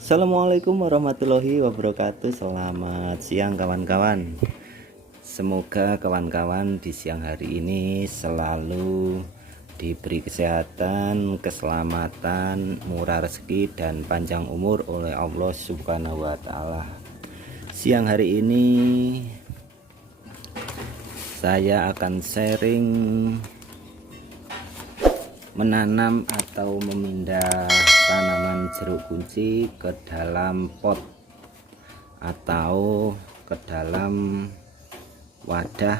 Assalamualaikum warahmatullahi wabarakatuh. Selamat siang kawan-kawan. Semoga kawan-kawan di siang hari ini selalu diberi kesehatan, keselamatan, murah rezeki dan panjang umur oleh Allah Subhanahu wa taala. Siang hari ini saya akan sharing menanam atau memindah tanaman jeruk kunci ke dalam pot atau ke dalam wadah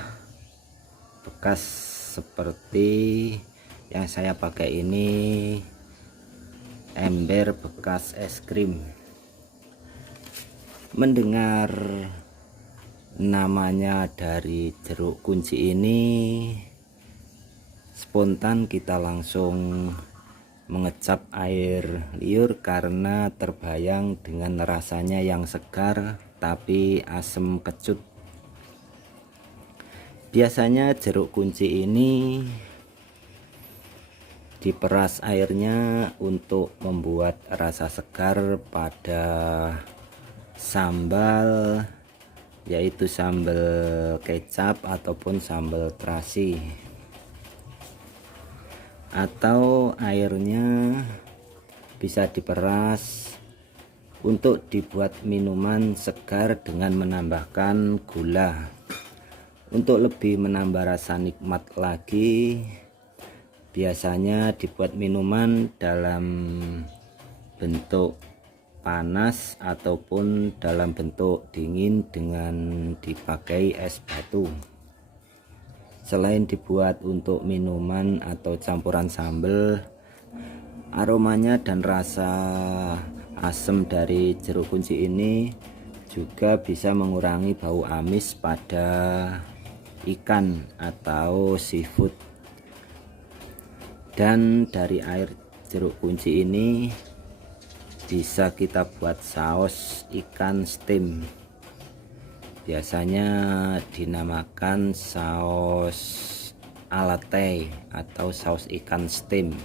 bekas seperti yang saya pakai ini, ember bekas es krim. Mendengar namanya dari jeruk kunci ini, spontan kita langsung mengecap air liur karena terbayang dengan rasanya yang segar tapi asam kecut. Biasanya jeruk kunci ini diperas airnya untuk membuat rasa segar pada sambal, yaitu sambal kecap ataupun sambal terasi. Atau airnya bisa diperas untuk dibuat minuman segar dengan menambahkan gula. Untuk lebih menambah rasa nikmat lagi, biasanya dibuat minuman dalam bentuk panas ataupun dalam bentuk dingin dengan dipakai es batu. Selain dibuat untuk minuman atau campuran sambal, aromanya dan rasa asam dari jeruk kunci ini juga bisa mengurangi bau amis pada ikan atau seafood. Dan dari air jeruk kunci ini bisa kita buat saus ikan steam. Biasanya dinamakan saus alate atau saus ikan steam.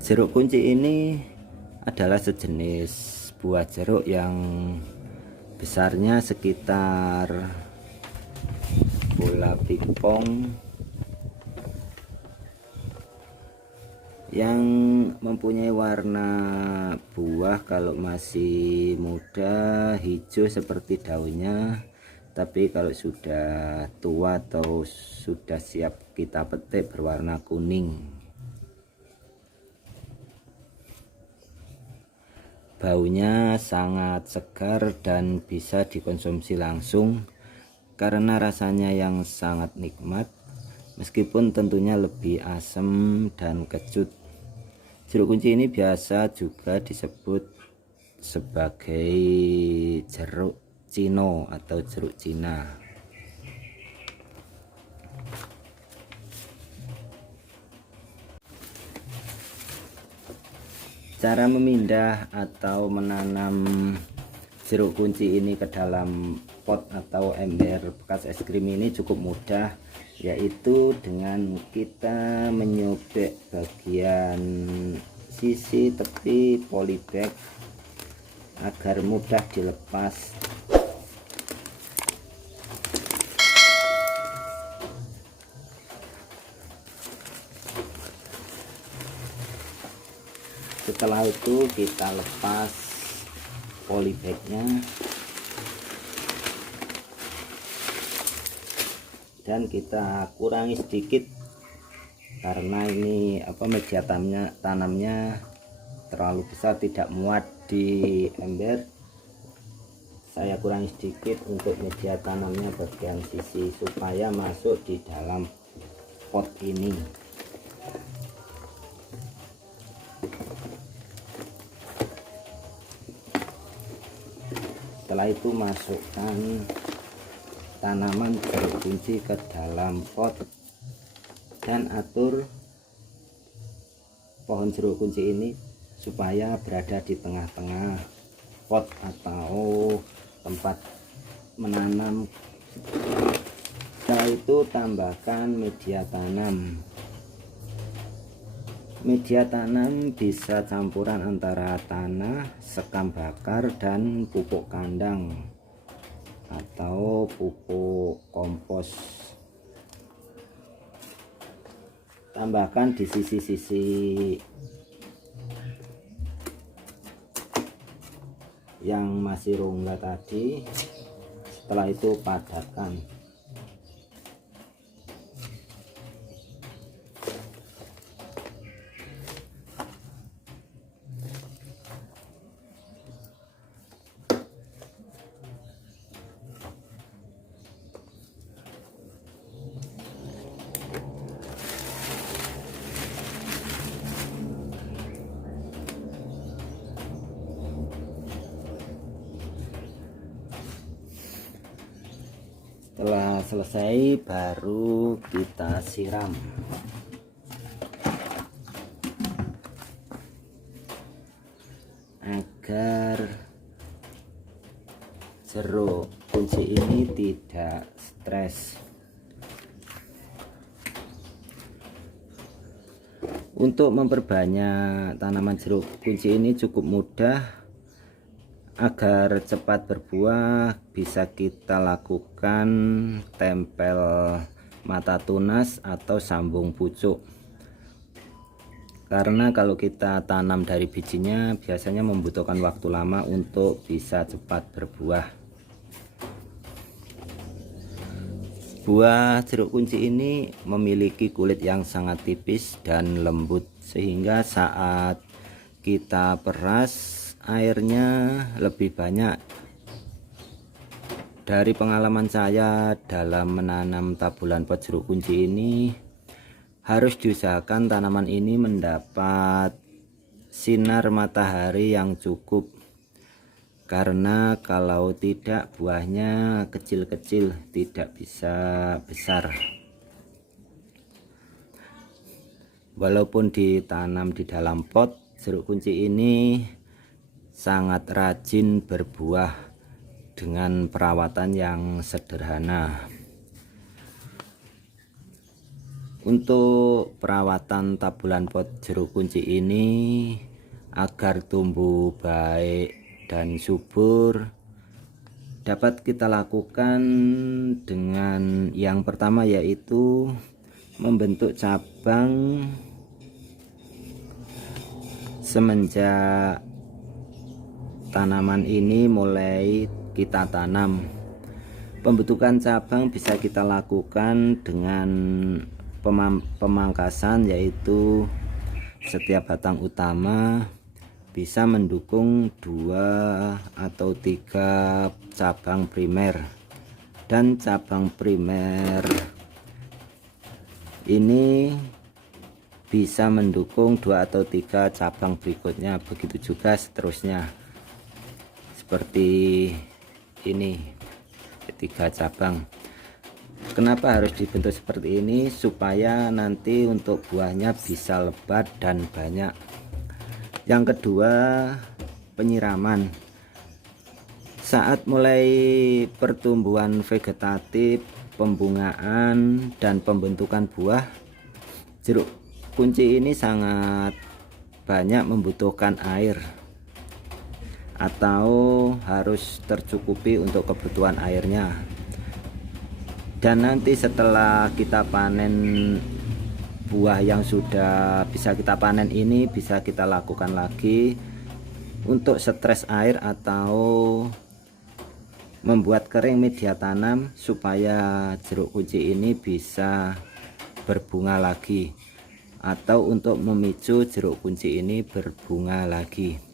Jeruk kunci ini adalah sejenis buah jeruk yang besarnya sekitar bola pingpong, yang mempunyai warna buah kalau masih muda hijau seperti daunnya, tapi kalau sudah tua atau sudah siap kita petik berwarna kuning. Baunya sangat segar dan bisa dikonsumsi langsung karena rasanya yang sangat nikmat, meskipun tentunya lebih asam dan kecut. Jeruk kunci ini biasa juga disebut sebagai jeruk Cino atau jeruk Cina. Cara memindah atau menanam jeruk kunci ini ke dalam pot atau ember bekas es krim ini cukup mudah, yaitu dengan kita menyobek bagian sisi tepi polybag agar mudah dilepas. Setelah itu kita lepas polybagnya dan kita kurangi sedikit karena ini media tanamnya terlalu besar, tidak muat di ember. Saya kurangi sedikit untuk media tanamnya bagian sisi supaya masuk di dalam pot ini. Setelah itu masukkan tanaman jeruk kunci ke dalam pot dan atur pohon jeruk kunci ini supaya berada di tengah-tengah pot atau tempat menanam. Setelah itu tambahkan media tanam. Media tanam bisa campuran antara tanah, sekam bakar, dan pupuk kandang atau pupuk kompos. Tambahkan di sisi-sisi yang masih rongga tadi. Setelah itu padatkan. Setelah selesai baru kita siram. Agar jeruk kunci ini tidak stres. Untuk memperbanyak tanaman jeruk kunci ini cukup mudah. Agar cepat berbuah bisa kita lakukan tempel mata tunas atau sambung pucuk. Karena kalau kita tanam dari bijinya biasanya membutuhkan waktu lama untuk bisa cepat berbuah. Buah jeruk kunci ini memiliki kulit yang sangat tipis dan lembut, sehingga saat kita peras airnya lebih banyak. Dari pengalaman saya dalam menanam tabulan pot jeruk kunci ini, harus diusahakan tanaman ini mendapat sinar matahari yang cukup, karena kalau tidak buahnya kecil-kecil, tidak bisa besar. Walaupun ditanam di dalam pot, jeruk kunci ini sangat rajin berbuah dengan perawatan yang sederhana. Untuk perawatan tabulan pot jeruk kunci ini agar tumbuh baik dan subur dapat kita lakukan dengan yang pertama, yaitu membentuk cabang semenjak tanaman ini mulai kita tanam. Pembentukan cabang bisa kita lakukan dengan pemangkasan, yaitu setiap batang utama bisa mendukung 2 atau 3 cabang primer, dan cabang primer ini bisa mendukung 2 atau 3 cabang berikutnya, begitu juga seterusnya. Seperti ini, 3 cabang. Kenapa harus dibentuk seperti ini? Supaya nanti untuk buahnya bisa lebat dan banyak. Yang kedua, penyiraman. Saat mulai pertumbuhan vegetatif, pembungaan, dan pembentukan buah, jeruk kunci ini sangat banyak membutuhkan air, atau harus tercukupi untuk kebutuhan airnya. Dan nanti setelah kita panen buah yang sudah bisa kita panen ini, bisa kita lakukan lagi untuk stres air atau membuat kering media tanam supaya jeruk kunci ini bisa berbunga lagi, atau untuk memicu jeruk kunci ini berbunga lagi.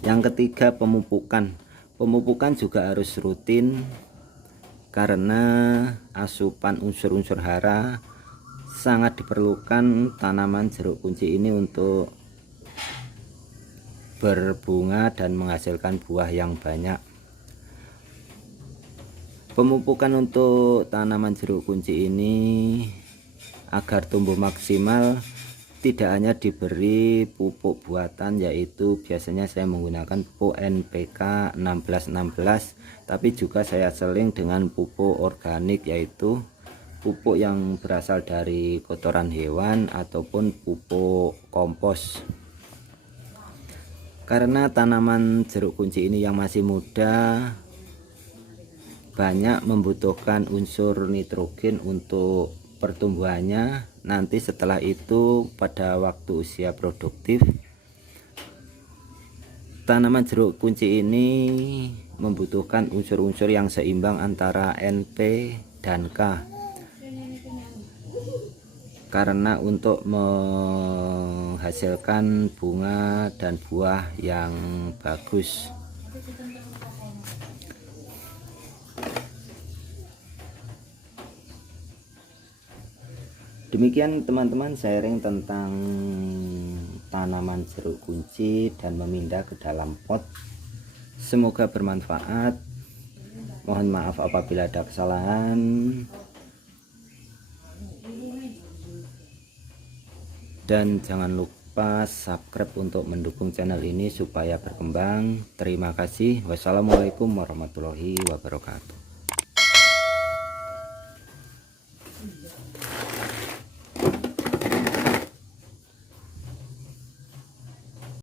Yang ketiga, pemupukan. Pemupukan juga harus rutin, karena asupan unsur-unsur hara sangat diperlukan tanaman jeruk kunci ini untuk berbunga dan menghasilkan buah yang banyak. Pemupukan untuk tanaman jeruk kunci ini agar tumbuh maksimal tidak hanya diberi pupuk buatan, yaitu biasanya saya menggunakan pupuk NPK 1616, tapi juga saya seling dengan pupuk organik, yaitu pupuk yang berasal dari kotoran hewan ataupun pupuk kompos. Karena tanaman jeruk kunci ini yang masih muda banyak membutuhkan unsur nitrogen untuk pertumbuhannya. Nanti setelah itu pada waktu usia produktif, tanaman jeruk kunci ini membutuhkan unsur-unsur yang seimbang antara NP dan K, karena untuk menghasilkan bunga dan buah yang bagus. Demikian teman-teman sharing tentang tanaman jeruk kunci dan memindah ke dalam pot. Semoga bermanfaat. Mohon maaf apabila ada kesalahan. Dan jangan lupa subscribe untuk mendukung channel ini supaya berkembang. Terima kasih. Wassalamualaikum warahmatullahi wabarakatuh.